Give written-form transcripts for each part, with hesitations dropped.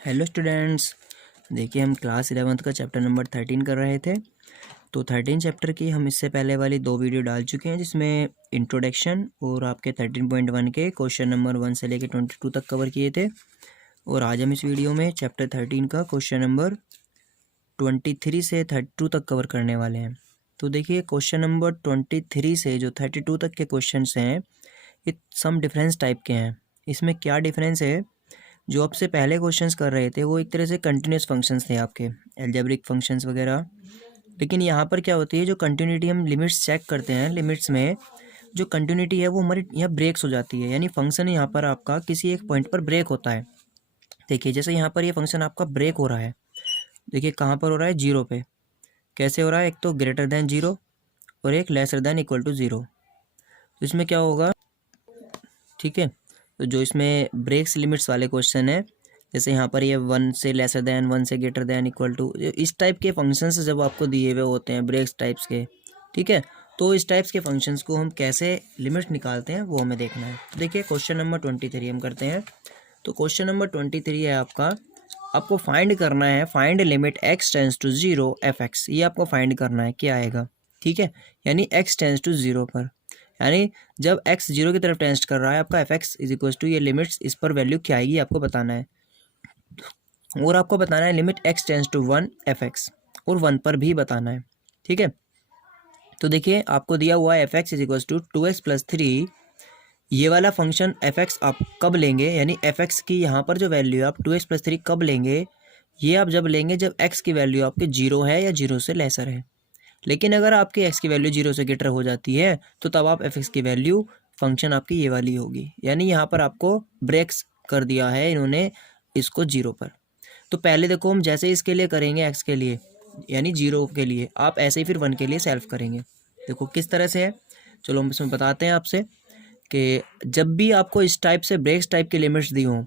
Hello students. देखिए हम class 11th का चैप्टर नंबर 13 कर रहे थे। तो 13 चैप्टर की हम इससे पहले वाली 2 वीडियो डाल चुके हैं, जिसमें इंट्रोडक्शन और आपके 13.1 के क्वेश्चन नंबर 1 से लेकर 22 तक कवर किए थे। और आज हम इस वीडियो में चैप्टर 13 का क्वेश्चन नंबर 23 से 32 तक कवर करने वाले हैं। तो देखिए क्वेश्चन नंबर 23 से जो 32 तक के क्वेश्चन हैं, ये सम डिफरेंस टाइप के हैं। इसमें क्या डिफरेंस है, जो आपसे पहले क्वेश्चंस कर रहे थे वो एक तरह से कंटिन्यूस फंक्शंस थे आपके, अलजेब्रिक फंक्शंस वगैरह। लेकिन यहाँ पर क्या होती है, जो कंटिन्यूटी हम लिमिट्स चेक करते हैं, लिमिट्स में जो कंटिन्यूटी है वो हमारी यहाँ ब्रेक्स हो जाती है, यानी फंक्शन यहाँ पर आपका किसी एक पॉइंट पर ब्रेक होता है। देखिए जैसे यहाँ पर ये फंक्शन आपका ब्रेक हो रहा है, देखिए कहाँ पर हो रहा है, जीरो पे। कैसे हो रहा है, एक तो ग्रेटर देन जीरो और एक lesser than equal to zero. तो इसमें क्या होगा, ठीक है। तो जो इसमें ब्रेक्स लिमिट्स वाले क्वेश्चन है, जैसे यहाँ पर ये 1 से लेसर देन, 1 से ग्रेटर देन, इक्वल टू, इस टाइप के फंक्शंस जब आपको दिए हुए होते हैं ब्रेक्स टाइप्स के, ठीक है, तो इस टाइप्स के फंक्शंस को हम कैसे लिमिट निकालते हैं वो हमें देखना है। देखिए क्वेश्चन नंबर 23 हम करते हैं। तो क्वेश्चन नंबर 23 है आपको फाइंड करना है, find limit x tends to 0 fx। ये आपको फाइंड करना है, क्या आएगा, ठीक है, यानी x टेंस टू 0 पर, यानी जब x 0 की तरफ टेंस कर रहा है आपका fx इज इक्वल टू, ये लिमिट्स, इस पर वैल्यू क्या आएगी आपको बताना है। और आपको बताना है limit x tends to 1 fx, और 1 पर भी बताना है, ठीक है। तो देखिए आपको दिया हुआ है fx is equal to 2x plus 3। ये वाला फंक्शन fx आप कब लेंगे, यानी fx की यहाँ पर जो वैल्यू है आप 2x प्लस 3 कब लेंगे, ये आप जब लेंगे जब x की वैल्यू आपके 0 है या 0 से लेसर है। लेकिन अगर आपकी x की वैल्यू 0 से ग्रेटर हो जाती है तो तब आप fx की वैल्यू फंक्शन आपकी ये वाली होगी, यानी यहाँ पर आपको ब्रेक्स कर दिया है इन्होंने इसको 0 पर। तो पहले देखो हम जैसे इसके लिए करेंगे x के लिए, यानी 0 के लिए, आप ऐसे ही फिर 1 के लिए सेल्फ करेंगे। देखो किस तरह से है, चलो हम इसमें बताते हैं आपसे कि जब भी आपको इस टाइप से ब्रेक्स टाइप की लिमिट्स दी हों,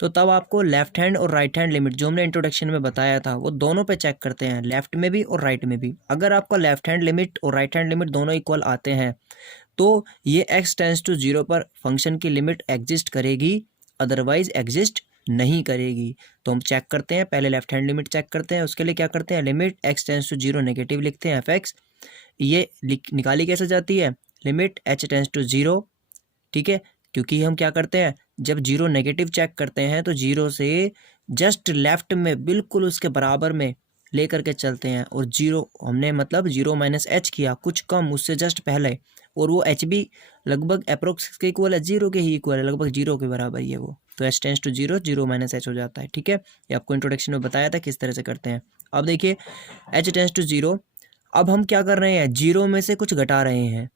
तो तब आपको लेफ्ट हैंड और राइट हैंड लिमिट, जो हमने इंट्रोडक्शन में बताया था, वो दोनों पे चेक करते हैं, लेफ्ट में भी और राइट में भी। अगर आपका लेफ्ट हैंड लिमिट और राइट हैंड लिमिट दोनों इक्वल आते हैं तो ये x टेंस टू 0 पर फंक्शन की लिमिट एग्जिस्ट करेगी, अदरवाइज एग्जिस्ट नहीं करेगी। तो हम चेक करते हैं, पहले लेफ्ट हैंड लिमिट चेक करते हैं, उसके लिए क्या करते हैं, limit x tends to 0 negative लिखते हैं fx। ये निकाली कैसे जाती है, लिमिट h टेंस टू 0, ठीक है, क्योंकि हम क्या करते हैं, जब 0 नेगेटिव चेक करते हैं तो 0 से जस्ट लेफ्ट में बिल्कुल उसके बराबर में ले करके चलते हैं, और 0 हमने मतलब 0 माइनस एच किया, कुछ कम उससे जस्ट पहले, और वो एच भी लगभग अप्रोक्स के इक्वल है, 0 के ही इक्वल है, लगभग 0 के बराबर ही है वो। तो H tends to 0, 0 minus H हो जाता है, ठीक है। ये आपको इंट्रोडक्शन में बताया था किस तरह से करते हैं। अब देखिए एच टेंस टू 0, अब हम क्या कर रहे हैं, 0 में से कुछ घटा रहे हैं।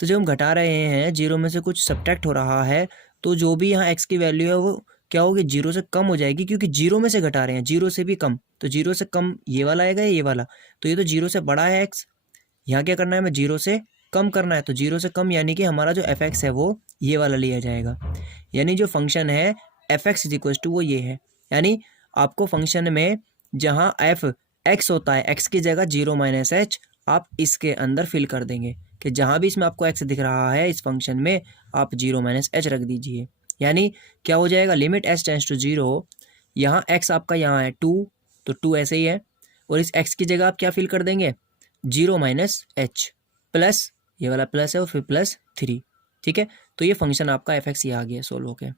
तो जब हम घटा रहे हैं, 0 में से कुछ सब्ट्रैक्ट हो रहा है, तो जो भी यहाँ x की वैल्यू है वो क्या होगी, 0 से कम हो जाएगी, क्योंकि 0 में से घटा रहे हैं, 0 से भी कम। तो 0 से कम ये वाला आएगा, ये वाला, तो ये तो 0 से बड़ा है x, यहाँ क्या करना है, हमें 0 से कम करना है, तो 0 से कम यानी कि हमारा जो fx है वो ये वाला लिया जाएगा। यानी जो फंक्शन है fx इज इक्वल टू वो ये है, यानी आपको फंक्शन में जहाँ f x होता है, x की जगह 0 माइनस एच आप इसके अंदर फिल कर देंगे, कि जहाँ भी इसमें आपको x दिख रहा है इस फंक्शन में आप 0 माइनस एच रख दीजिए। यानी क्या हो जाएगा, लिमिट h टेंस टू 0, यहाँ x आपका यहाँ है 2, तो 2 ऐसे ही है, और इस x की जगह आप क्या फिल कर देंगे, 0 माइनस एच प्लस, ये वाला प्लस है और फिर प्लस 3, ठीक है। तो ये फंक्शन आपका fx ये आ गया सोल्व होके,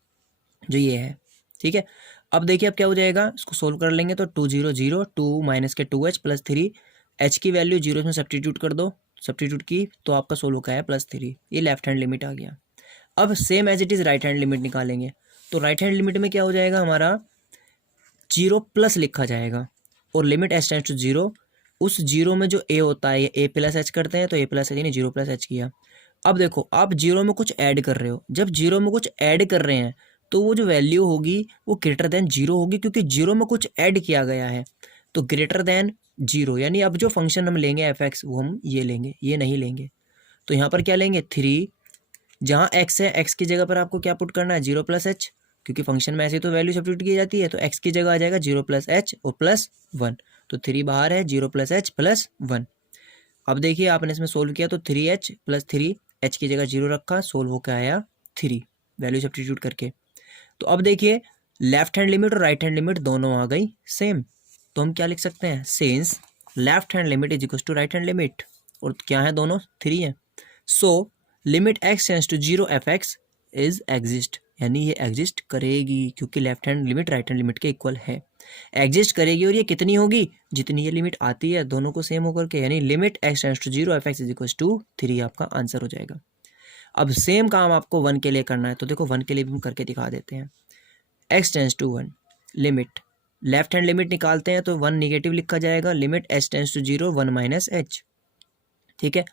जो ये है, ठीक है। अब देखिए अब क्या हो जाएगा, इसको सोल्व कर लेंगे तो 2 0 0, 2 माइनस के 2h प्लस 3, h की वैल्यू 0 में सब्स्टिट्यूट कर दो, सब्स्टिट्यूट की तो आपका सोल्व होगा है प्लस 3, ये लेफ्ट हैंड लिमिट आ गया। अब same as it is right hand limit निकालेंगे, तो राइट हैंड लिमिट में क्या हो जाएगा, हमारा 0 प्लस लिखा जाएगा, और लिमिट h टेंस टू 0, उस 0 में जो a होता है ये a प्लस एच करते हैं, तो a प्लस एच यानी 0 प्लस एच किया। अब देखो आप 0 में कुछ ऐड कर रहे हो, जब 0 में कुछ ऐड कर रहे हैं तो वो जो वैल्यू होगी वो ग्रेटर देन 0 होगी, क्योंकि 0 में कुछ ऐड किया गया है, तो ग्रेटर देन 0, यानी अब जो फंक्शन हम लेंगे fx वो हम ये लेंगे, ये नहीं लेंगे। तो यहाँ पर क्या लेंगे, 3, जहाँ x है, x की जगह पर आपको क्या पुट करना है, 0 प्लस एच, क्योंकि फंक्शन में ऐसे तो वैल्यू सब्स्टिट्यूट की जाती है, तो x की जगह आ जाएगा 0 प्लस एच और प्लस 1, तो 3 बाहर है, 0 प्लस एच प्लस 1। अब देखिए आपने इसमें सोल्व किया तो 3h प्लस 3, h की जगह 0 रखा, सोल्व होकर आया 3, वैल्यू सब्स्टिट्यूट करके। तो अब देखिए लेफ्ट हैंड लिमिट और राइट हैंड लिमिट दोनों आ गई सेम, तो हम क्या लिख सकते हैं, since left hand limit is equal to right hand limit, और क्या है दोनों 3 है, so limit x tends to 0 F x is exist, यानी ये एग्जिस्ट करेगी क्योंकि left hand limit right hand limit के इक्वल है, एग्जिस्ट करेगी। और ये कितनी होगी, जितनी ये लिमिट आती है दोनों को सेम होकर के, यानी limit x tends to 0 F x is equal to 3 आपका आंसर हो जाएगा। अब सेम काम आपको 1 के लिए करना है, तो देखो 1 के लिए भी हम करके दिखा देते हैं। X tends to 1 limit, left hand limit निकालते हैं तो 1 निगेटिव लिखा जाएगा, limit h tends to 0 1 minus h, ठीक है।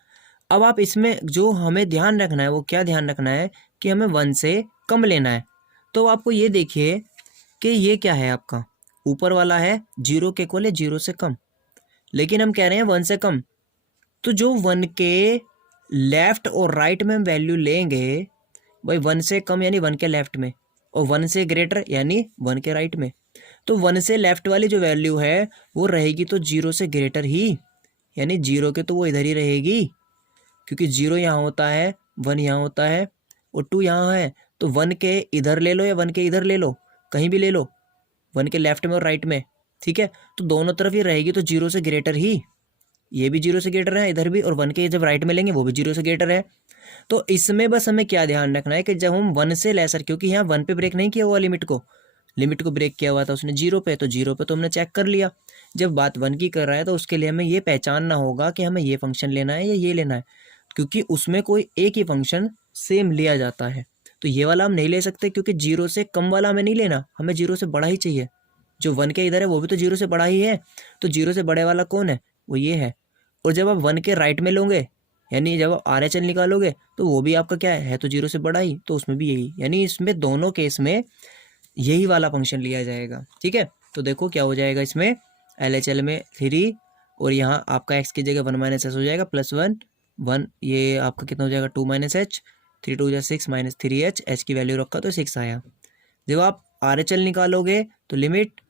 अब आप इसमें जो हमें ध्यान रखना है वो क्या ध्यान रखना है कि हमें 1 से कम लेना है, तो आपको ये देखिए कि ये क्या है आपका, ऊपर वाला है 0 के इक्वल है 0 से कम, लेकिन हम कह रहे हैं 1 से कम, तो जो 1 के लेफ्ट और राइट में हम वैल्यू लेंगे भाई 1 से कम यानी 1 के लेफ्ट में, और 1 से ग्रेटर यानी 1 के राइट में, तो 1 से लेफ्ट वाली जो वैल्यू है वो रहेगी तो 0 से ग्रेटर ही, यानी 0 के तो वो इधर ही रहेगी, क्योंकि 0 यहाँ होता है, 1 यहाँ होता है और 2 यहाँ है, तो 1 के इधर ले लो या 1 के इधर ले लो, कहीं भी ले लो, 1 के लेफ्ट में और राइट में, ठीक है, तो दोनों तरफ ये रहेगी तो 0 से ग्रेटर ही, ये भी 0 से ग्रेटर है इधर भी, और 1 के जब राइट में लेंगे वो भी 0 से ग्रेटर है। तो इसमें बस हमें क्या ध्यान रखना है कि जब हम 1 से लेसर, क्योंकि यहाँ 1 पे ब्रेक नहीं किया हुआ लिमिट को ब्रेक किया हुआ था उसने 0 पे, तो 0 पे तो हमने चेक कर लिया, जब बात 1 की कर रहा है तो उसके लिए हमें ये पहचानना होगा कि हमें ये फंक्शन लेना है या ये लेना है, क्योंकि उसमें कोई एक ही फंक्शन सेम लिया जाता है, तो ये वाला हम नहीं ले सकते क्योंकि 0 से कम वाला हमें नहीं लेना, हमें 0 से बड़ा ही चाहिए, जो 1 के इधर है वो भी तो 0 से बड़ा ही है, तो 0 से बड़े वाला कौन है, वो ये है। और जब आप 1 के राइट में लोगे, यानी जब आप RHL निकालोगे तो वो भी आपका क्या है तो 0 से बड़ा ही, तो उसमें भी यही, यानी इसमें दोनों केस में यही वाला फंक्शन लिया जाएगा, ठीक है। तो देखो क्या हो जाएगा इसमें, LHL में 3 और यहाँ आपका x की जगह 1 माइनस एस हो जाएगा प्लस 1 1, ये आपका कितना हो जाएगा 2 minus h, 3 2 6 minus 3h, h की वैल्यू रखा तो 6 आया। जब आप RHL निकालोगे तो limit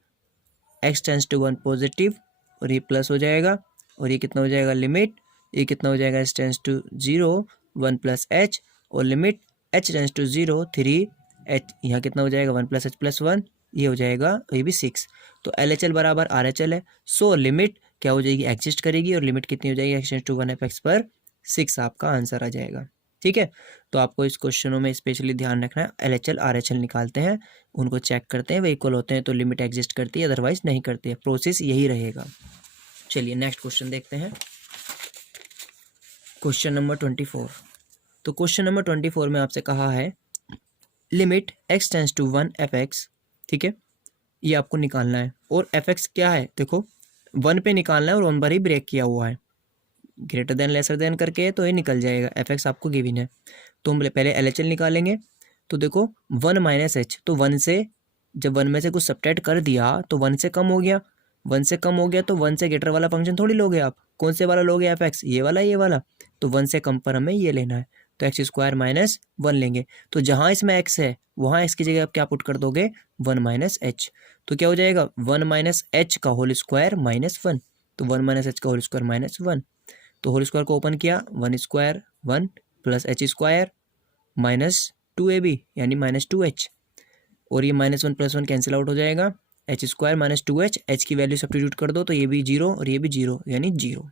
x tends to 1 positive और ये प्लस हो जाएगा, और ये कितना हो जाएगा लिमिट, ये कितना हो जाएगा h tends to 0 1 plus H, और limit h tends to 0 3 H, यहाँ कितना हो जाएगा 1 प्लस एच प्लस 1, ये हो जाएगा ये भी 6, तो LHL बराबर RHL है, सो लिमिट क्या हो जाएगी एग्जिस्ट करेगी, और लिमिट कितनी हो जाएगी x tends to 1 F x पर 6 आपका आंसर आ जाएगा, ठीक है। तो आपको इस क्वेश्चनों में स्पेशली ध्यान रखना है, LHL RHL निकालते हैं, उनको चेक करते हैं, वे इक्वल होते हैं तो लिमिट एग्जिस्ट करती है, अदरवाइज नहीं करती है, प्रोसेस यही रहेगा। चलिए नेक्स्ट क्वेश्चन देखते हैं, क्वेश्चन नंबर 24। तो क्वेश्चन नंबर 24 में आपसे कहा है limit x tends to 1 F x, ठीक है, ये आपको निकालना है, और एफ एक्स क्या है देखो 1 पे निकालना है और 1 पर ही ब्रेक किया हुआ है, ग्रेटर देन लेसर देन करके तो ये निकल जाएगा, एफ एक्स आपको गिवन है, तो हम पहले LHL निकालेंगे, तो देखो 1 माइनस एच, तो 1 से जब 1 में से कुछ सब्ट्रैक्ट कर दिया तो 1 से कम हो गया, 1 से कम हो गया तो 1 से ग्रेटर वाला फंक्शन थोड़ी लोगे आप, कौन से वाला लोगे एफ एक्स, ये वाला, तो 1 से कम पर हमें ये लेना है, तो एक्स स्क्वायर माइनस 1 लेंगे, तो जहाँ इसमें x है वहाँ x की जगह आप क्या पुट कर दोगे 1 माइनस एच, तो क्या हो जाएगा 1 माइनस एच का होल स्क्वायर माइनस 1, तो 1 माइनस एच का होल स्क्वायर माइनस 1, तो होल स्क्वायर को ओपन किया 1 square 1 plus H square minus 2ab यानी माइनस 2h, और ये माइनस 1 प्लस 1 कैंसिल आउट हो जाएगा, H square minus 2h, H की वैल्यू सब्स्टिट्यूट कर दो तो ये भी 0 और ये भी 0 यानी 0।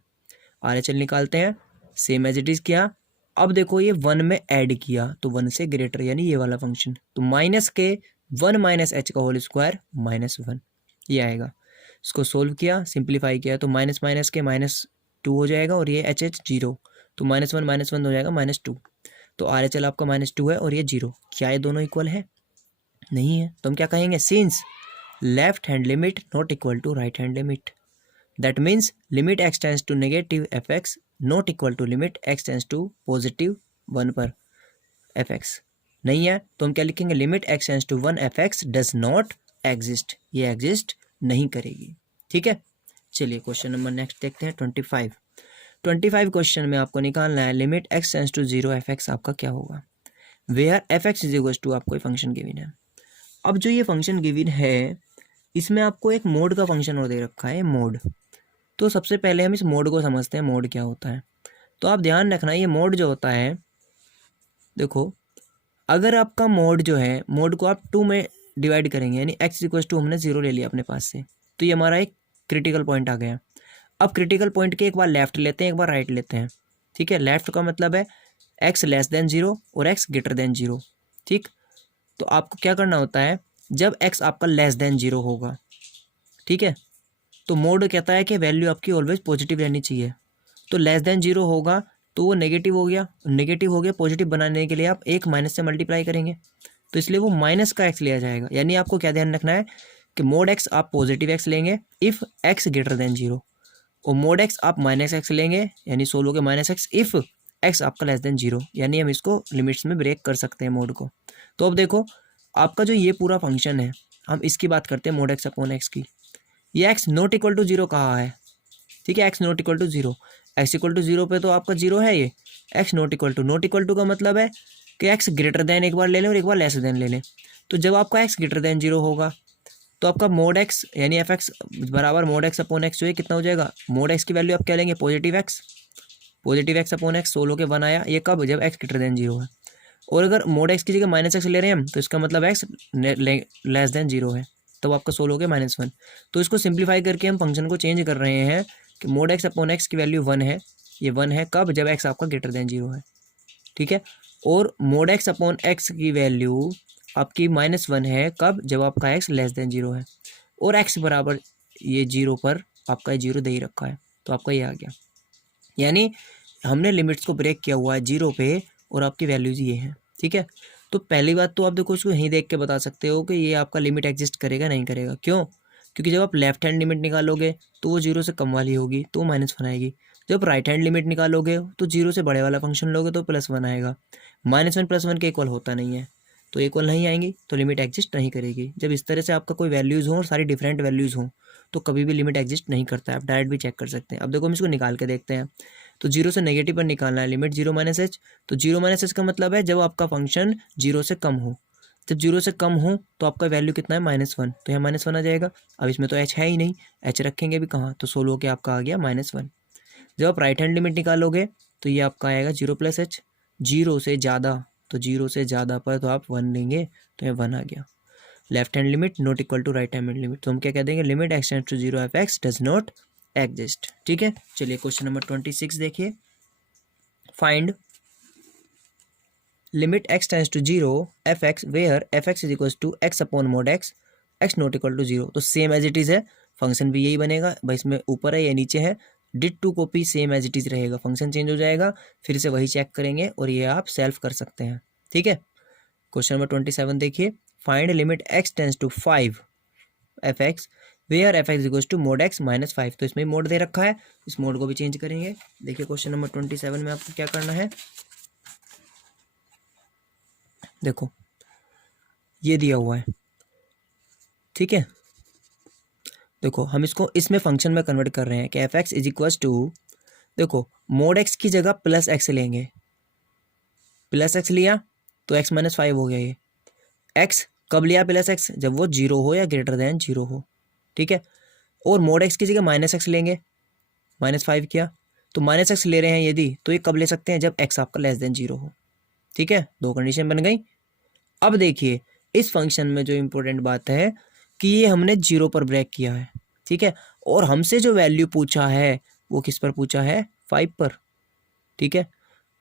RHL निकालते हैं सेम एज इट इज़ किया, अब देखो ये 1 में ऐड किया तो 1 से ग्रेटर यानी ये वाला फंक्शन, तो माइनस के 1 माइनस एच का होल स्क्वायर माइनस 1 ये आएगा, इसको सोल्व किया सिंप्लीफाई किया तो माइनस माइनस के माइनस 2 हो जाएगा, और ये एच 0, तो माइनस 1 हो जाएगा माइनस 2, तो RHL आपका माइनस 2 है और ये 0, क्या ये दोनों इक्वल है, नहीं है, तो हम क्या कहेंगे since left hand limit not equal to right hand limit, that means limit x tends to negative F x not equal to limit x tends to positive 1 पर एफ एक्स, नहीं है तो हम क्या लिखेंगे limit x tends to 1 F x does not exist, ये exist नहीं करेगी, ठीक है। चलिए क्वेश्चन नंबर नेक्स्ट देखते हैं 25 क्वेश्चन में आपको निकालना है limit x tends to 0 F x आपका क्या होगा, where f x is equal to आपको फंक्शन गिवन है। अब जो ये फंक्शन गिवन है इसमें आपको एक मोड का फंक्शन और दे रखा है मोड, तो सबसे पहले हम इस मोड को समझते हैं मोड क्या होता है। तो आप ध्यान रखना ये मोड जो होता है देखो, अगर आपका मोड जो है मोड को आप 2 में डिवाइड करेंगे, यानी x इक्वल टू हमने 0 ले लिया अपने पास से, तो ये हमारा एक क्रिटिकल पॉइंट आ गया। अब क्रिटिकल पॉइंट के एक बार लेफ्ट लेते हैं, एक बार राइट लेते हैं, ठीक है। लेफ्ट का मतलब है x लेस देन 0 और x ग्रेटर देन 0, ठीक। तो आपको क्या करना होता है, जब x आपका लेस देन 0 होगा, ठीक है, तो मोड कहता है कि वैल्यू आपकी ऑलवेज पॉजिटिव रहनी चाहिए। तो लेस देन 0 होगा तो वो नेगेटिव हो गया, नेगेटिव हो गया, पॉजिटिव बनाने के लिए आप एक माइनस से मल्टीप्लाई करेंगे, तो इसलिए वो माइनस का x लिया जाएगा। यानी आपको क्या ध्यान रखना है कि मोड x आप पॉजिटिव x लेंगे इफ़ x ग्रेटर देन 0, और मोड x आप माइनस x लेंगे, यानी 16 के माइनस x इफ़ x आपका लेस देन 0, यानी हम इसको लिमिट्स में ब्रेक कर सकते हैं मोड को। तो अब देखो आपका जो ये पूरा फंक्शन है, हम इसकी बात करते हैं मोड x अपॉन x की। ये x नॉट इक्वल टू 0 कहाँ है, ठीक है, x not equal to 0, x equal to 0 पे तो आपका 0 है, ये x नॉट इक्वल टू का मतलब है कि x ग्रेटर देन एक बार ले लें और एक बार लेस देन ले लें। तो जब आपका x ग्रेटर देन 0 होगा तो आपका मोड x यानी एफ एक्स बराबर मोड x अपॉन x जो है कितना हो जाएगा, मोड x की वैल्यू आप क्या लेंगे, पॉजिटिव x अपॉन x, 16 के 1 आया, ये कब, जब x ग्रेटर देन 0 है। और अगर मोड x की जगह माइनस x ले रहे हैं हम, तो इसका मतलब x लेस देन 0 है, तो आपका 16 के -1। तो इसको सिंप्लीफाई करके हम फंक्शन को चेंज कर रहे हैं कि मोड x अपॉन x की वैल्यू 1 है, ये 1 है कब, जब x आपका ग्रेटर देन 0 है, ठीक है। और मोड x अपॉन x की वैल्यू आपकी -1 है कब, जब आपका x लेस देन 0 है, और x बराबर ये 0 पर आपका 0 दे ही रखा है, तो आपका ये आ गया। यानी हमने लिमिट्स को ब्रेक किया हुआ है 0 पे, और आपकी वैल्यूज ये हैं, ठीक है। तो पहली बात तो आप देखो इसको यहीं देख के बता सकते हो कि ये आपका लिमिट एग्जिस्ट करेगा नहीं करेगा, क्यों, क्योंकि जब आप लेफ्ट हैंड लिमिट निकालोगे तो वो 0 से कम वाली होगी तो -1 आएगी, जब राइट हैंड लिमिट निकालोगे तो 0 से बड़े वाला फंक्शन लोगे तो +1 आएगा। -1 +1 के इक्वल होता नहीं है, तो इक्वल नहीं आएंगी तो लिमिट एग्जिस्ट नहीं करेगी। जब इस तरह से आपका कोई वैल्यूज़ हो और सारी डिफरेंट वैल्यूज़ हों तो कभी भी लिमिट एग्जिस्ट नहीं करता है, आप डायरेक्ट भी चेक कर सकते हैं। अब देखो हम इसको निकाल के देखते हैं। तो 0 से नेगेटिव पर निकालना है लिमिट 0 - h, तो 0 - h का मतलब है जब आपका फंक्शन 0 से कम हो, जब 0 से कम हो तो आपका वैल्यू कितना है, -1, तो यहाँ -1 आ जाएगा। अब इसमें तो h है ही नहीं, h रखेंगे भी कहाँ, तो 16 के आपका आ गया -1। जब आप राइट हैंड लिमिट निकालोगे तो ये आपका आएगा 0 + h, 0 से ज़्यादा, तो 0 से ज़्यादा पर तो आप 1 लेंगे, तो ये 1 आ गया। Left hand limit not equal to right hand limit, तो हम क्या कह देंगे, limit x tends to 0 F x does not exist, ठीक है। चलिए क्वेश्चन नंबर 26 देखिए, find limit x tends to 0 F x where f x is equal to x upon mod x, x not equal to 0। तो same as it is है, function भी यही बनेगा भाई, इसमें ऊपर है या नीचे है, ditto copy same as it is रहेगा, फंक्शन चेंज हो जाएगा, फिर से वही चेक करेंगे और ये आप सेल्फ कर सकते हैं, ठीक है। क्वेश्चन नंबर 27 देखिए, find limit x tends to 5 f x where f x equal to mod x -5। तो इसमें मोड दे रखा है, इस मोड को भी चेंज करेंगे। देखिए क्वेश्चन नंबर 27 में आपको क्या करना है, देखो ये दिया हुआ है, ठीक है। देखो हम इसको इसमें फंक्शन में कन्वर्ट कर रहे हैं कि f x is equal to, देखो मोड x की जगह +x लेंगे, +x लिया तो x -5 हो गया। ये x कब लिया +x, जब वो 0 हो या ग्रेटर देन 0 हो, ठीक है। और मोड x की जगह -x लेंगे, -5 किया, तो -x ले रहे हैं यदि, तो ये कब ले सकते हैं, जब x आपका लेस देन 0 हो, ठीक है। दो कंडीशन बन गई। अब देखिए इस फंक्शन में जो इंपॉर्टेंट बात है कि ये हमने 0 पर ब्रेक किया है, ठीक है, और हमसे जो वैल्यू पूछा है वो किस पर पूछा है, 5 पर, ठीक है।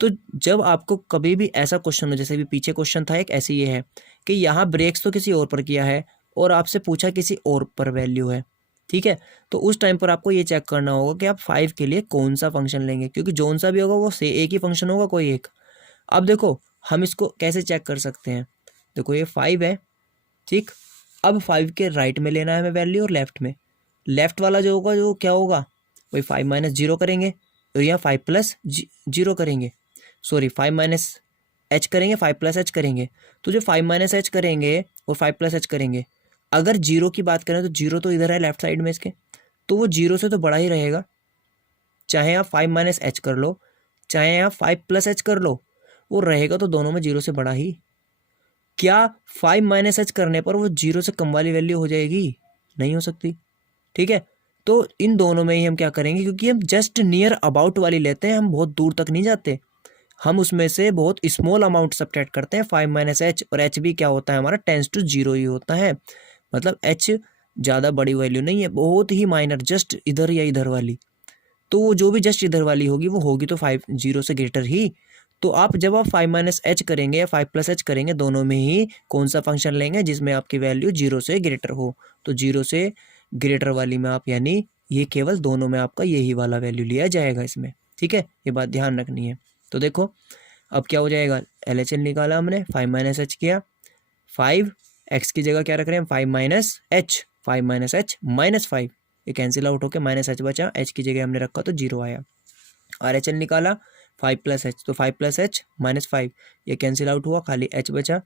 तो जब आपको कभी भी ऐसा क्वेश्चन हो, जैसे भी पीछे क्वेश्चन था एक, ऐसे ये है कि यहाँ ब्रेक्स तो किसी और पर किया है और आपसे पूछा किसी और पर वैल्यू है, ठीक है, तो उस टाइम पर आपको ये चेक करना होगा कि आप 5 के लिए कौन सा फंक्शन लेंगे, क्योंकि जौन सा भी होगा वो से एक ही फंक्शन होगा, कोई एक। अब देखो हम इसको कैसे चेक कर सकते हैं, देखो ये 5 है, ठीक। अब 5 के राइट में लेना है हमें वैल्यू और लेफ्ट में, लेफ्ट वाला जो होगा जो क्या होगा, वही 5 - 0 करेंगे, और यहाँ 5 + 0 करेंगे, सॉरी 5 - h करेंगे, 5 + h करेंगे। तो जो 5 - h करेंगे और 5 + h करेंगे, अगर 0 की बात करें तो 0 तो इधर है लेफ्ट साइड में इसके, तो वो 0 से तो बड़ा ही रहेगा, चाहे आप 5 - h कर लो चाहे आप 5 + h कर लो, वो रहेगा तो दोनों में 0 से बड़ा ही। क्या 5 - h करने पर वो 0 से कम वाली वैल्यू हो जाएगी, नहीं हो सकती, ठीक है। तो इन दोनों में ही हम क्या करेंगे, क्योंकि हम जस्ट नियर अबाउट वाली लेते हैं, हम बहुत दूर तक नहीं जाते, हम उसमें से बहुत स्मॉल अमाउंट सब्ट्रैक्ट करते हैं 5 माइनस एच, और एच भी क्या होता है हमारा टेंस टू 0 ही होता है, मतलब एच ज़्यादा बड़ी वैल्यू नहीं है, बहुत ही माइनर, जस्ट इधर या इधर वाली। तो वो जो भी जस्ट इधर वाली होगी वो होगी तो 5 0 से ग्रेटर ही। तो आप जब आप 5 माइनस एच करेंगे या 5 प्लस एच करेंगे, दोनों में ही कौन सा फंक्शन लेंगे जिसमें आपकी वैल्यू 0 से ग्रेटर हो, तो 0 से ग्रेटर वाली में आप, यानी ये केवल दोनों में आपका यही वाला वैल्यू लिया जाएगा इसमें, ठीक है, ये बात ध्यान रखनी है। तो देखो अब क्या हो जाएगा, LHS निकाला हमने, 5 माइनस एच किया, 5 एक्स की जगह क्या रख रहे हैं 5 minus H, 5 minus H minus 5, ये कैंसिल आउट होकर माइनस एच बचा, एच की जगह हमने रखा तो 0 आया। RHL निकाला 5 प्लस एच, तो 5 प्लस एच माइनस 5, ये कैंसिल आउट हुआ, खाली एच बचा,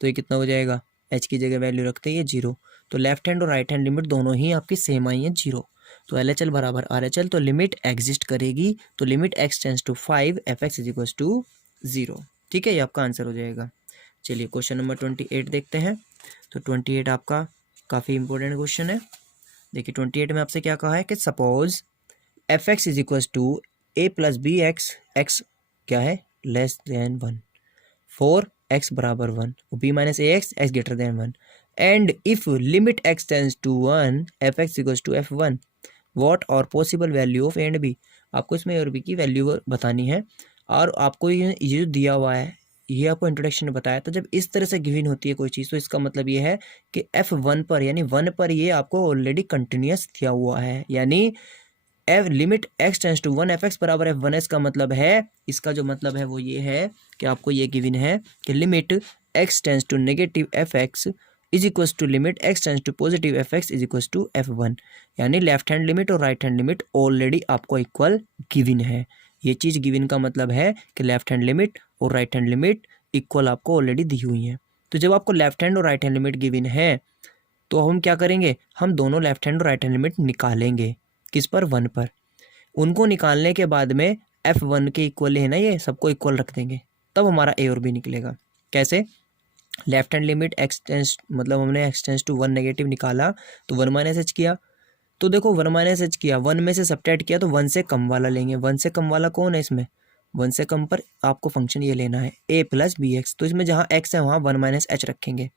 तो ये कितना हो जाएगा, एच की जगह वैल्यू रखते हैं ये 0। तो लेफ्ट हैंड और राइट हैंड लिमिट दोनों ही आपकी सेम आई है 0। तो LHL बराबर RHL, तो लिमिट एग्जिस्ट करेगी, तो limit x tends to 5 fx is equal to 0, ठीक है, ये आपका आंसर हो जाएगा। चलिए क्वेश्चन नंबर 28 देखते हैं। तो 28 आपका काफ़ी इंपॉर्टेंट क्वेश्चन है। देखिए 28 में आपसे क्या कहा है कि suppose fx is equal to a plus b x, x क्या है लेस देन 1, फॉर x बराबर 1, b minus A x, x greater than 1, and if limit x tends to 1 fx equal to f1 what और possible value of A and B. आपको इसमें ए और B की value बतानी है, और आपको ये जो दिया हुआ है ये आपको इंट्रोडक्शन में बताया। तो जब इस तरह से गिवन होती है कोई चीज़, तो इसका मतलब ये है कि f1 पर यानी 1 पर ये आपको ऑलरेडी कंटिन्यूस दिया हुआ है, यानी f limit x tends to 1 fx बराबर f1 है। इसका मतलब है, इसका जो मतलब है वो ये है कि आपको ये गिवन है कि limit x tends to negative fx is equal to limit x tends to positive fx is equal to f1, यानी लेफ्ट हैंड लिमिट और राइट हैंड लिमिट ऑलरेडी आपको इक्वल गिवन है। ये चीज़ गिवन का मतलब है कि लेफ्ट हैंड लिमिट और राइट हैंड लिमिट इक्वल आपको ऑलरेडी दी हुई है। तो जब आपको लेफ्ट हैंड और राइट हैंड लिमिट गिवन है, तो हम क्या करेंगे, हम दोनों लेफ्ट हैंड और राइट हैंड लिमिट निकालेंगे, किस पर 1 पर। उनको निकालने के बाद में f1 के इक्वल है ना, ये सबको इक्वल रख देंगे, तब हमारा ए और बी निकलेगा। कैसे, left hand limit x tends, मतलब हमने x टेंस टू 1 नेगेटिव निकाला तो 1 माइनस एच किया, तो देखो 1 माइनस एच किया, 1 में से सब्ट्रैक्ट किया तो 1 से कम वाला लेंगे। 1 से कम वाला कौन है इसमें, 1 से कम पर आपको फंक्शन ये लेना है a प्लस बी एक्स, तो इसमें जहाँ x है वहाँ 1 माइनस एच रखेंगे,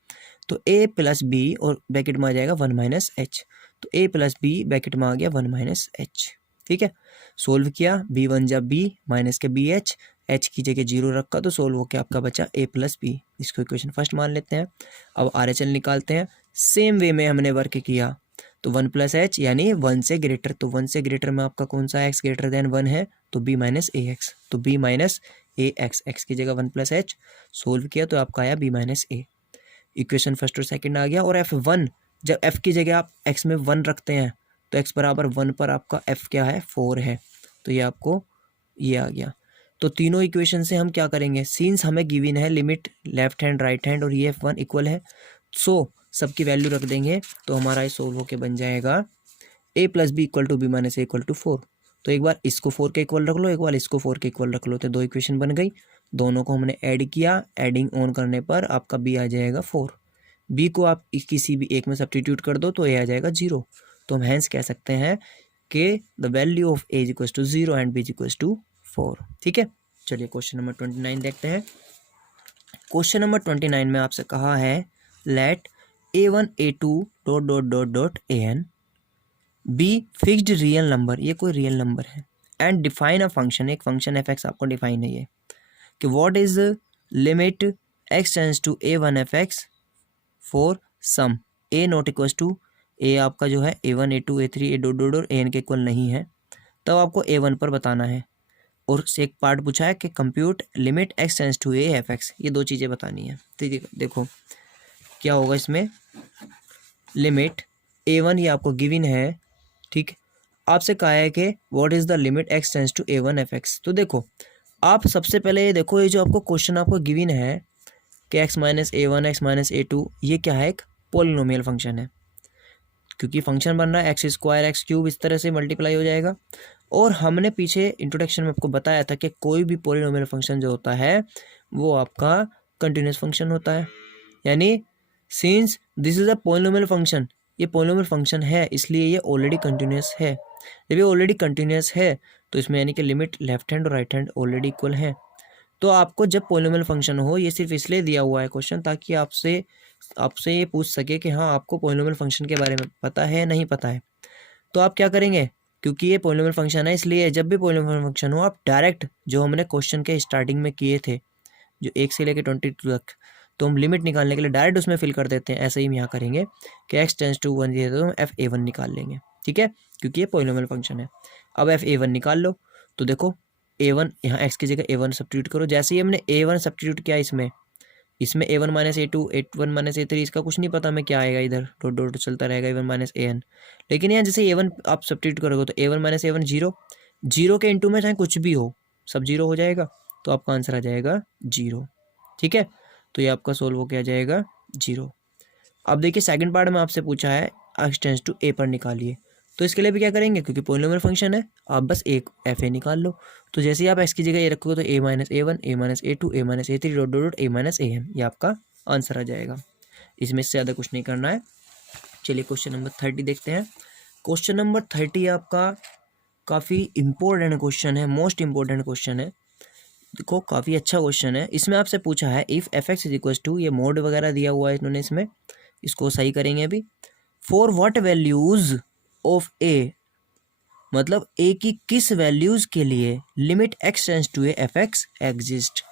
तो a प्लस बी और ब्रैकेट में आ जाएगा 1 माइनस एच, तो a प्लस बी ब्रैकेट में आ गया 1 माइनस एच, ठीक है। सोल्व किया, b1 जब b माइनस के बी एच, एच की जगह 0 रखा तो सोल्व होकर आपका बचा a प्लस बी, इसको इक्वेशन फर्स्ट मान लेते हैं। अब RHL निकालते हैं, सेम वे में हमने वर्क किया, तो 1 प्लस एच यानी 1 से ग्रेटर, तो 1 से ग्रेटर में आपका कौन सा x ग्रेटर देन 1 है, तो b माइनस ए एक्स, तो b minus A x, x की जगह 1 प्लस एच, सोल्व किया तो आपका आया b माइनस ए, इक्वेशन फर्स्ट और सेकंड आ गया। और f1 जब f की जगह आप x में 1 रखते हैं तो x बराबर 1 पर आपका f क्या है 4 है, तो ये आपको ये आ गया। तो तीनों इक्वेशन से हम क्या करेंगे, सीन्स हमें गिवन है limit left hand right hand और ये f1 इक्वल है, सो सबकी वैल्यू रख देंगे, तो हमारा ये सोल्व होके बन जाएगा a plus b equal to b minus a equal to 4। तो एक बार इसको 4 के इक्वल रख लो, एक बार इसको 4 के इक्वल रख लो, तो दो इक्वेशन बन गई, दोनों को हमने ऐड किया, एडिंग ऑन करने पर आपका b आ जाएगा 4, b को आप किसी भी एक में सब्स्टिट्यूट कर दो तो a आ जाएगा 0। तो हम हैंस कह सकते हैं कि the value of a is equal to 0 and b is equal to 4, ठीक है। चलिए क्वेश्चन नंबर 29 देखते हैं। क्वेश्चन नंबर 29 में आपसे कहा है let a1 a2 dot dot dot dot an be fixed real number, ये कोई रियल नंबर है, एंड डिफाइन अ फंक्शन, एक फंक्शन fx आपको डिफाइन है ये, कि what is limit x tends to a1 fx for some a not equal to a, आपका जो है a1 a2 a3 a dot dot dot an के इक्वल नहीं है, तब आपको a1 पर बताना है। और से एक पार्ट पूछा है कि compute limit x tends to a fx, ये दो चीज़ें बतानी है। तो देखो क्या होगा इसमें, लिमिट a1 ये आपको गिवन है, ठीक, आपसे कहा है कि what is the limit x tends to a1 fx। तो देखो आप सबसे पहले ये देखो, ये जो आपको क्वेश्चन आपको गिवन है कि x minus a1 x minus a2, ये क्या है, एक पोलिनोमियल फंक्शन है, क्योंकि फंक्शन बन रहा है एक्स स्क्वायर एक्स क्यूब, इस तरह से मल्टीप्लाई हो जाएगा। और हमने पीछे इंट्रोडक्शन में आपको बताया था कि कोई भी पोलिनोमियल फंक्शन जो होता है वो आपका कंटिन्यूस फंक्शन होता है, यानी since this is a polynomial function, ये पोलिनोमियल फंक्शन है इसलिए ये ऑलरेडी कंटिन्यूस है। जब ये ऑलरेडी कंटिन्यूस है तो इसमें यानी कि लिमिट लेफ्ट हैंड और राइट हैंड ऑलरेडी इक्वल है, तो आपको जब पोलिनोमियल फंक्शन हो, ये सिर्फ इसलिए दिया हुआ है क्वेश्चन ताकि आपसे ये पूछ सके कि हाँ आपको पोलिनोमियल फंक्शन के बारे में पता है नहीं पता है। तो आप क्या करेंगे, क्योंकि ये पोलिनोमियल फंक्शन है इसलिए जब भी पोलिनोमियल फंक्शन हो आप डायरेक्ट जो हमने क्वेश्चन के स्टार्टिंग में किए थे, जो 1 से लेकर 22 तक, तो हम लिमिट निकालने के लिए डायरेक्ट उसमें फिल कर देते हैं। ऐसे ही हम यहाँ करेंगे कि x टेंस टू 1 दिया तो हम f(a1) निकाल लेंगे, ठीक है, क्योंकि ये पोलिनोमियल फंक्शन है। अब f(a1) निकाल लो, तो देखो a1 यहाँ x की जगह a1 सब्स्टिट्यूट करो। जैसे ही हमने a1 सब्स्टिट्यूट किया इसमें a1 minus a2, a1 minus a3, इसका कुछ नहीं पता हमें क्या आएगा, इधर डॉट डॉट चलता रहेगा a1 माइनस an। लेकिन यहाँ जैसे a1 आप सब्स्टिट्यूट करोगे तो a1 minus a1 zero, zero के इंटू में चाहे कुछ भी हो सब जीरो हो जाएगा, तो आपका आंसर आ जाएगा 0, ठीक है। तो ये आपका सोल्व हो क्या जाएगा 0। अब देखिए सेकंड पार्ट में आपसे पूछा है x टेंस टू a पर निकालिए, तो इसके लिए भी क्या करेंगे, क्योंकि पोलिनोमियल फंक्शन है आप बस एक fa निकाल लो। तो जैसे ही आप x की जगह ये रखोगे तो a minus a1, a minus a2, a minus a3 dot dot a minus an, ये आपका आंसर आ जाएगा। इसमें से ज़्यादा कुछ नहीं करना है। चलिए क्वेश्चन नंबर 30 देखते हैं। क्वेश्चन नंबर 30 आपका काफ़ी इंपॉर्टेंट क्वेश्चन है, मोस्ट इंपॉर्टेंट क्वेश्चन है। देखो काफ़ी अच्छा क्वेश्चन है। इसमें आपसे पूछा है if f(x) is equal to, ये मोड वगैरह दिया हुआ है इन्होंने इसमें, इसको सही करेंगे अभी। For what values of a, मतलब a की किस वैल्यूज के लिए limit x tends to a f(x) exist.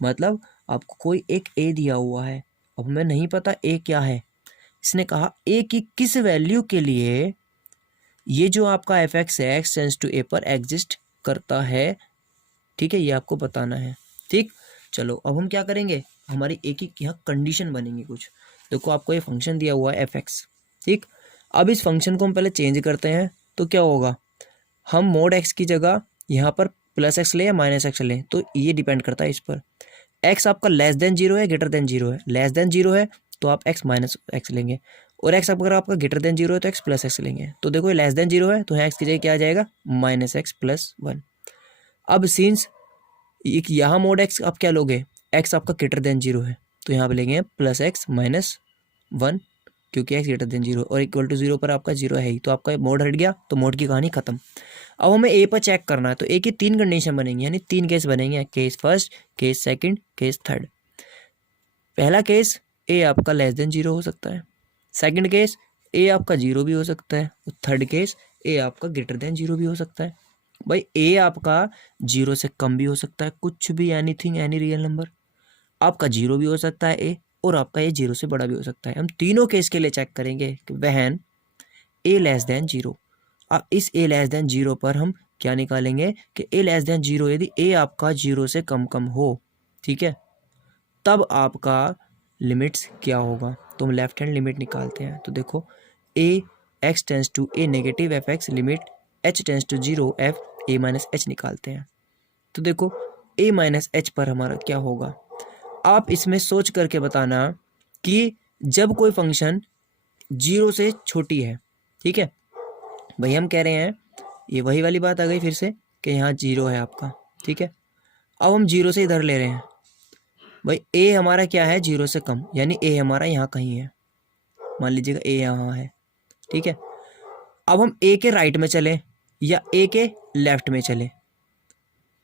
मतलब आपको कोई एक a दिया हुआ है, अब हमें नहीं पता a क्या है। इसने कहा a की किस वैल्यू के लिए ये जो आपका f(x) है x टेंस टू a पर एग्जिस्ट करता है, ठीक है, ये आपको बताना है। ठीक, चलो अब हम क्या करेंगे, हमारी एक ही यहाँ कंडीशन बनेंगी कुछ। देखो आपको ये फंक्शन दिया हुआ है f(x), ठीक। अब इस फंक्शन को हम पहले चेंज करते हैं, तो क्या होगा, हम मोड x की जगह यहाँ पर प्लस x ले या माइनस x ले, तो ये डिपेंड करता है इस पर। x आपका लेस देन 0 है ग्रेटर देन 0 है, लेस देन 0 है तो आप x माइनस x लेंगे, और x अगर आपका ग्रेटर देन 0 है तो x प्लस x लेंगे। तो देखो ये लेस देन 0 है तो यहाँ x की जगह क्या आ जाएगा माइनस x प्लस 1। अब सिंस यहाँ मोड x आप क्या लोगे, x आपका ग्रेटर देन 0 है तो यहाँ पे लेंगे प्लस x माइनस 1, क्योंकि x ग्रेटर देन 0 और इक्वल टू 0 पर आपका 0 है ही, तो आपका मोड हट गया, तो मोड की कहानी खत्म। अब हमें a पर चेक करना है, तो a की 3 कंडीशन बनेंगी, यानी 3 केस बनेंगे, case first, case second, case third. पहला केस a आपका लेस देन 0 हो सकता है, सेकंड केस a आपका 0 भी हो सकता है, और थर्ड केस a आपका ग्रेटर देन 0 भी हो सकता है। भाई a आपका 0 से कम भी हो सकता है, कुछ भी, एनीथिंग, एनी रियल नंबर। आपका 0 भी हो सकता है a, और आपका ये 0 से बड़ा भी हो सकता है। हम तीनों केस के लिए चेक करेंगे कि वहन a लेस देन 0। अब इस a लेस देन 0 पर हम क्या निकालेंगे कि a लेस देन 0 यदि a आपका 0 से कम हो, ठीक है, तब आपका लिमिट्स क्या होगा, तो हम लेफ्ट हैंड लिमिट निकालते हैं। तो देखो a x tends to a negative f(x) limit h tends to 0 f a minus h निकालते हैं। तो देखो a माइनस h पर हमारा क्या होगा, आप इसमें सोच करके बताना कि जब कोई फंक्शन 0 से छोटी है, ठीक है, भाई हम कह रहे हैं ये वही वाली बात आ गई फिर से कि यहाँ 0 है आपका, ठीक है। अब हम 0 से इधर ले रहे हैं, भाई a हमारा क्या है 0 से कम, यानी a हमारा यहाँ कहीं है, मान लीजिएगा a यहाँ है, ठीक है। अब हम a के राइट में चले या a के लेफ्ट में चले,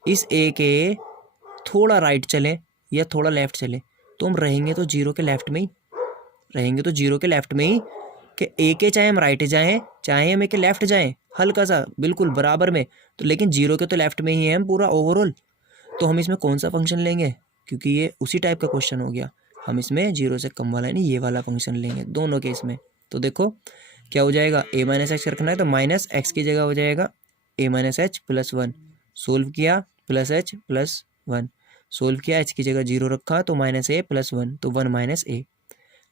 इस a के थोड़ा राइट चले या थोड़ा लेफ्ट चले, तो हम रहेंगे तो 0 के लेफ्ट में ही रहेंगे, तो 0 के लेफ्ट में ही कि a के चाहे हम राइट जाएं चाहे हम a के लेफ्ट जाएं, हल्का सा बिल्कुल बराबर में, तो लेकिन 0 के तो लेफ्ट में ही है हम पूरा ओवरऑल। तो हम इसमें कौन सा फंक्शन लेंगे, क्योंकि ये उसी टाइप का क्वेश्चन हो गया, हम इसमें 0 से कम वाला यानी ये वाला फंक्शन लेंगे दोनों केस में। तो देखो क्या हो जाएगा, a माइनस एक्स रखना है तो माइनस एक्स की जगह हो जाएगा a minus H plus 1, solve किया प्लस h प्लस 1, सोल्व किया h की जगह 0 रखा तो माइनस a प्लस 1, तो 1 माइनस a।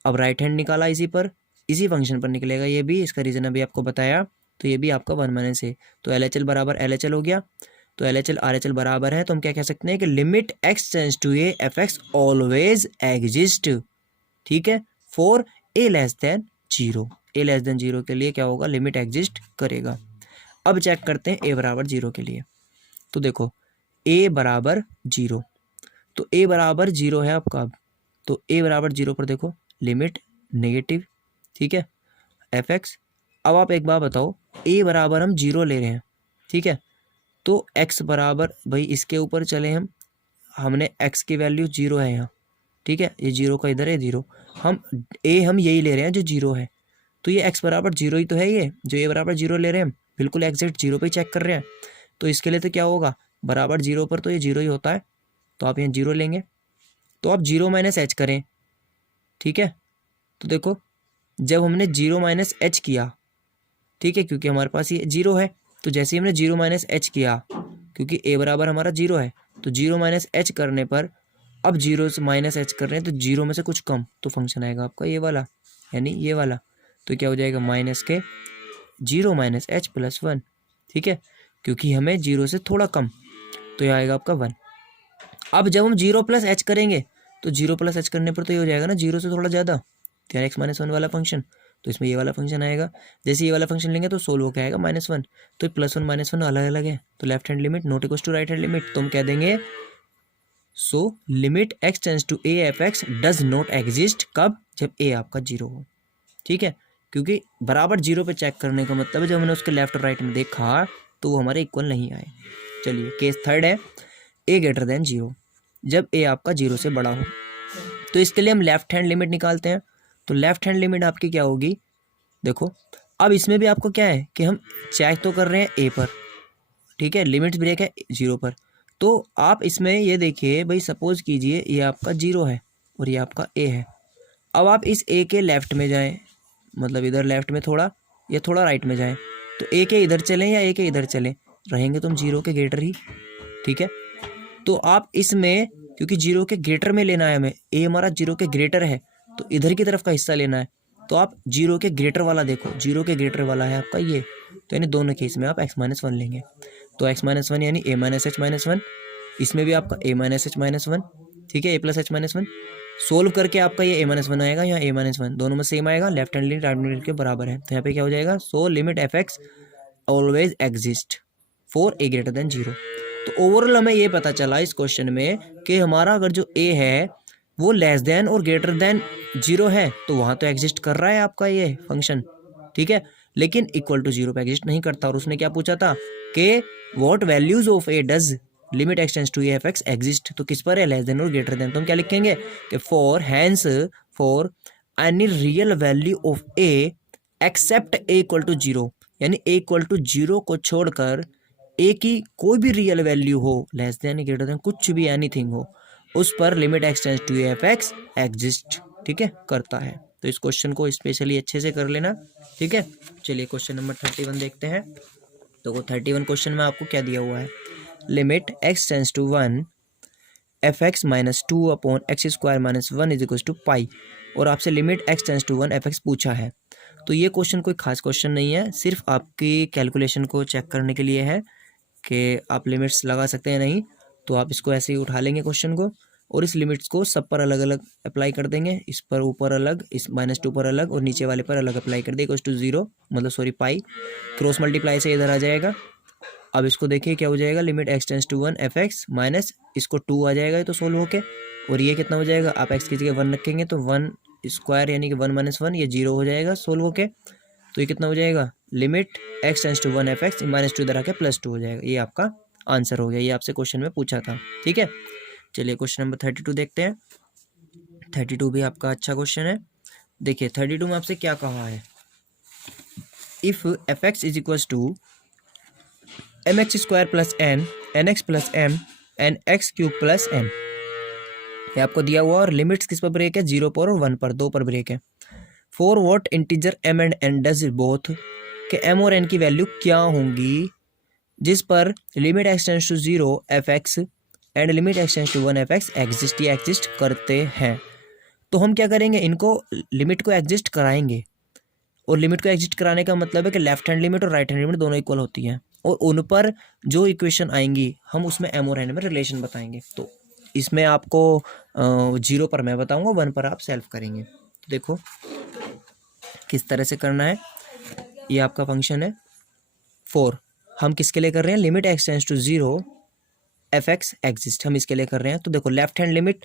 अब राइट हैंड निकाला इसी पर, इसी फंक्शन पर निकलेगा ये भी, इसका रीज़न अभी आपको बताया, तो ये भी आपका 1 माइनस a। तो LHL बराबर LHL हो गया, तो LHL RHL बराबर है, तो हम क्या कह सकते हैं कि limit x tends to a f(x) always exist, ठीक है, for a less than 0। a less than 0 के लिए क्या होगा, लिमिट एग्जिस्ट करेगा। अब चेक करते हैं a बराबर 0 के लिए, तो देखो a बराबर 0, तो a बराबर 0 है आपका, तो a बराबर 0 पर देखो लिमिट नेगेटिव, ठीक है, f(x). अब आप एक बार बताओ, a बराबर हम 0 ले रहे हैं, ठीक है, तो x बराबर, भाई इसके ऊपर चले हम, हमने x की वैल्यू 0 है यहाँ, ठीक है, ये 0 का इधर है 0, हम यही ले रहे हैं जो 0 है, तो ये x बराबर 0 ही तो है, ये जो a बराबर 0 ले रहे हैं हम बिल्कुल एग्जैक्ट 0 पे चेक कर रहे हैं, तो इसके लिए तो क्या होगा, बराबर 0 पर तो ये 0 ही होता है, तो आप यहाँ 0 लेंगे। तो आप 0 माइनस एच करें, ठीक है, तो देखो जब हमने 0 माइनस एच किया, ठीक है, क्योंकि हमारे पास ये 0 है, तो जैसे ही हमने 0 माइनस एच किया, क्योंकि a बराबर हमारा 0 है, तो 0 माइनस एच करने पर, अब 0 से माइनस एच कर रहे हैं तो 0 में से कुछ कम, तो फंक्शन आएगा आपका ये वाला, यानी ये वाला, तो क्या हो जाएगा माइनस के 0 माइनस एच प्लस 1, ठीक है, क्योंकि हमें 0 से थोड़ा कम, तो ये आएगा आपका 1। अब जब हम 0 प्लस एच करेंगे तो 0 प्लस एच करने पर तो ये हो जाएगा ना 0 से थोड़ा ज़्यादा, तो यार x-1 वाला फंक्शन, तो इसमें ये वाला फंक्शन आएगा। जैसे ये वाला फंक्शन लेंगे तो सोल्व होकर आएगा -1, तो +1 -1 अलग अलग है, तो left hand limit not equals to right hand limit, तो हम कह देंगे so limit x tends to a f x does not exist, कब, जब a आपका 0 हो, ठीक है, क्योंकि बराबर 0 पे चेक करने का मतलब है जब हमने उसके लेफ्ट और राइट में देखा तो वो हमारे इक्वल नहीं आए। चलिए केस थर्ड है a ग्रेटर देन 0, जब a आपका 0 से बड़ा हो, तो इसके लिए हम लेफ्ट हैंड लिमिट निकालते हैं। तो लेफ्ट हैंड लिमिट आपकी क्या होगी, देखो अब इसमें भी आपको क्या है कि हम चेक तो कर रहे हैं a पर, ठीक है, लिमिट ब्रेक है 0 पर, तो आप इसमें ये देखिए भाई, सपोज कीजिए ये आपका 0 है और ये आपका a है, अब आप इस a के लेफ्ट में जाएं, मतलब इधर लेफ्ट में थोड़ा या थोड़ा राइट में जाएं, तो a के इधर चलें या a के इधर चलें, रहेंगे तो हम 0 के ग्रेटर ही, ठीक है, तो आप इसमें क्योंकि 0 के ग्रेटर में लेना है हमें, a हमारा 0 के ग्रेटर है तो इधर की तरफ का हिस्सा लेना है, तो आप 0 के ग्रेटर वाला देखो, 0 के ग्रेटर वाला है आपका ये, तो यानी दोनों केस में आप x-1 लेंगे, तो x-1 यानी a माइनस एच माइनस 1, इसमें भी आपका a माइनस एच माइनस 1, ठीक है, a plus H minus 1, solve करके आपका ये a-1 आएगा, यहाँ a-1 दोनों में सेम आएगा, left hand limit right hand limit के बराबर है, तो यहाँ पे क्या हो जाएगा, so limit F x always exist for a greater than 0। तो ओवरऑल हमें ये पता चला इस क्वेश्चन में कि हमारा अगर जो a है वो लेस देन और ग्रेटर देन 0 है तो वहाँ तो एग्जिस्ट कर रहा है आपका ये फंक्शन, ठीक है, लेकिन इक्वल टू 0 पे एग्जिस्ट नहीं करता। और उसने क्या पूछा था कि what values of a does limit x tends to a f x exist, तो किस पर है, लेस देन और ग्रेटर देन, तो हम क्या लिखेंगे कि for any real value of a except a equal to 0, यानी a इक्वल टू 0 को छोड़कर a की कोई भी रियल वैल्यू हो, लेस देन ग्रेटर देन कुछ भी एनीथिंग हो, उस पर limit x tends to a f x exist, ठीक है, करता है। तो इस क्वेश्चन को स्पेशली अच्छे से कर लेना, ठीक है। चलिए क्वेश्चन नंबर 31 देखते हैं। तो 31 क्वेश्चन में आपको क्या दिया हुआ है, limit x tends to 1 F x minus 2 upon x square minus 1 is equal to pi, और आपसे limit x tends to 1 F x पूछा है। तो ये क्वेश्चन कोई खास क्वेश्चन नहीं है, सिर्फ आपकी कैलकुलेशन को चेक करने के लिए है कि आप लिमिट्स लगा सकते हैं नहीं, तो आप इसको ऐसे ही उठा लेंगे क्वेश्चन को, और इस लिमिट्स को सब पर अलग अलग अप्लाई कर देंगे, इस पर ऊपर अलग, इस -2 पर अलग, और नीचे वाले पर अलग अप्लाई कर देंगे, टू 0 मतलब सॉरी पाई, क्रॉस मल्टीप्लाई से इधर आ जाएगा। अब इसको देखिए क्या हो जाएगा, limit x tends to 1 F x minus इसको 2 आ जाएगा, ये तो सोल्व होके, और ये कितना हो जाएगा, आप x की जगह 1 रखेंगे तो 1 स्क्वायर यानी कि 1 माइनस 1, ये 0 हो जाएगा सोल्व होके, तो ये कितना हो जाएगा, limit x tends to 1 F x -2 इधर आके +2 हो जाएगा, ये आपका आंसर हो गया, ये आपसे क्वेश्चन में पूछा था, ठीक है। चलिए क्वेश्चन नंबर 32 देखते हैं। 32 भी आपका अच्छा क्वेश्चन है। देखिए 32 में आपसे क्या कहा है, if f x is equals to m x square plus n x plus n x cube plus m, ये आपको दिया हुआ, और लिमिट्स किस पर ब्रेक है, 0 पर और 1 पर, 2 पर ब्रेक है। For what integer m and n does both, के एम और एन की वैल्यू क्या होंगी जिस पर limit x tends to 0 F x and limit x tends to 1 F x exist या एग्जिस्ट करते हैं। तो हम क्या करेंगे, इनको लिमिट को एग्जिस्ट कराएंगे, और लिमिट को एग्जिस्ट कराने का मतलब है कि लेफ्ट हैंड लिमिट और राइट हैंड लिमिट दोनों इक्वल होती हैं, और उन पर जो इक्वेशन आएंगी हम उसमें एम और एन में रिलेशन बताएंगे। तो इसमें आपको 0 पर मैं बताऊंगा, 1 पर आप सेल्फ करेंगे। तो देखो किस तरह से करना है, ये आपका फंक्शन है 4, हम किसके लिए कर रहे हैं, limit x tends to 0 F x exist, हम इसके लिए कर रहे हैं। तो देखो left hand limit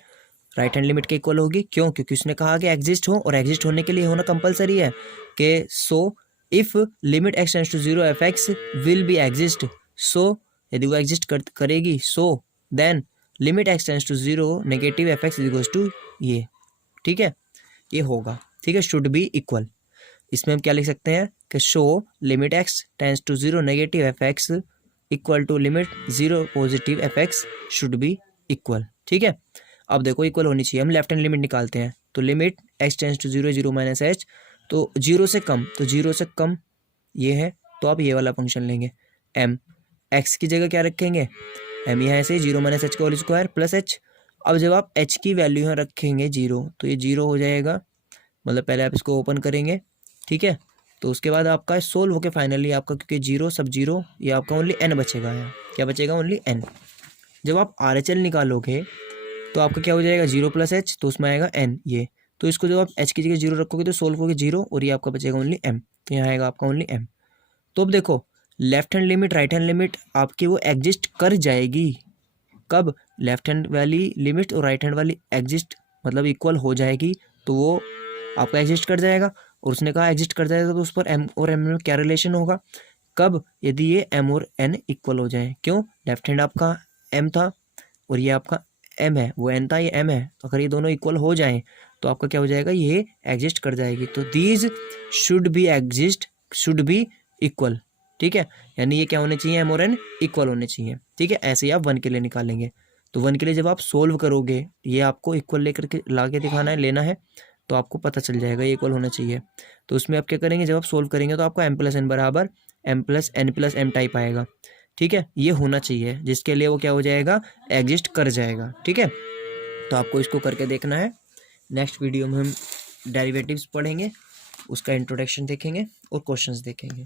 right hand limit के इक्वल होगी, क्यों, क्योंकि उसने कहा कि एग्जिस्ट हो, और एग्जिस्ट होने के लिए होना कंपलसरी है कि so if limit x tends to 0 F x will be exist, so यदि वो एग्जिस्ट करेगी, so then limit x tends to 0 negative F x equals to ये, ठीक है, ये होगा, ठीक है, शुड बी इक्वल। इसमें हम क्या लिख सकते हैं कि show limit x tends to 0 negative F x equal to limit 0 positive f x should be equal, ठीक है। अब देखो इक्वल होनी चाहिए, हम लेफ्ट हैंड लिमिट निकालते हैं, तो limit x tends to 0 0 minus h, तो 0 से कम, तो 0 से कम ये है, तो आप ये वाला फंक्शन लेंगे एम, एक्स की जगह क्या रखेंगे एम, यहाँ से 0 माइनस एच का होल स्क्वायर प्लस एच। अब जब आप एच की वैल्यू यहाँ रखेंगे 0, तो ये 0 हो जाएगा, मतलब पहले आप इसको ओपन करेंगे, ठीक है, तो उसके बाद आपका सोल्व होके फाइनली आपका, क्योंकि 0 सब 0, ये आपका ओनली एन बचेगा, यहाँ क्या बचेगा ओनली एन। जब आप आर एच एल निकालोगे तो आपका क्या हो जाएगा 0 प्लस एच, तो उसमें आएगा एन ये, तो इसको जब आप एच की जगह 0 रखोगे तो सोल्व होगे 0, और ये आपका बचेगा ओनली एम, तो यहाँ आएगा आपका ओनली एम। तो अब देखो left hand limit right hand limit आपकी वो एग्जिस्ट कर जाएगी, कब लेफ्ट हैंड वाली लिमिट और राइट हैंड वाली एग्जिस्ट मतलब इक्वल हो जाएगी, तो वो आपका एग्जिस्ट कर जाएगा, और उसने कहा एग्जिस्ट कर जाएगा तो उस पर एम और एम में क्या रिलेशन होगा, कब, यदि ये एम और एन इक्वल हो जाए, क्यों, लेफ्ट हैंड आपका एम था और ये आपका एम है, वो एन था ये एम है, तो अगर ये दोनों इक्वल हो जाएं तो आपका क्या हो जाएगा, ये एग्जिस्ट कर जाएगी, तो these should be exist should be equal, ठीक है, यानी ये क्या होने चाहिए एम और एन इक्वल होने चाहिए, ठीक है। ऐसे ही आप 1 के लिए निकालेंगे, तो 1 के लिए जब आप सोल्व करोगे, ये आपको इक्वल लेकर के ला के दिखाना है, लेना है, तो आपको पता चल जाएगा ये इक्वल होना चाहिए। तो उसमें आप क्या करेंगे, जब आप सोल्व करेंगे तो आपका एम प्लस एन बराबर एम प्लस एम टाइप आएगा, ठीक है, ये होना चाहिए, जिसके लिए वो क्या हो जाएगा एग्जिस्ट कर जाएगा, ठीक है। तो आपको इसको करके देखना है। नेक्स्ट वीडियो में हम डेरिवेटिव्स पढ़ेंगे, उसका इंट्रोडक्शन देखेंगे और क्वेश्चंस देखेंगे।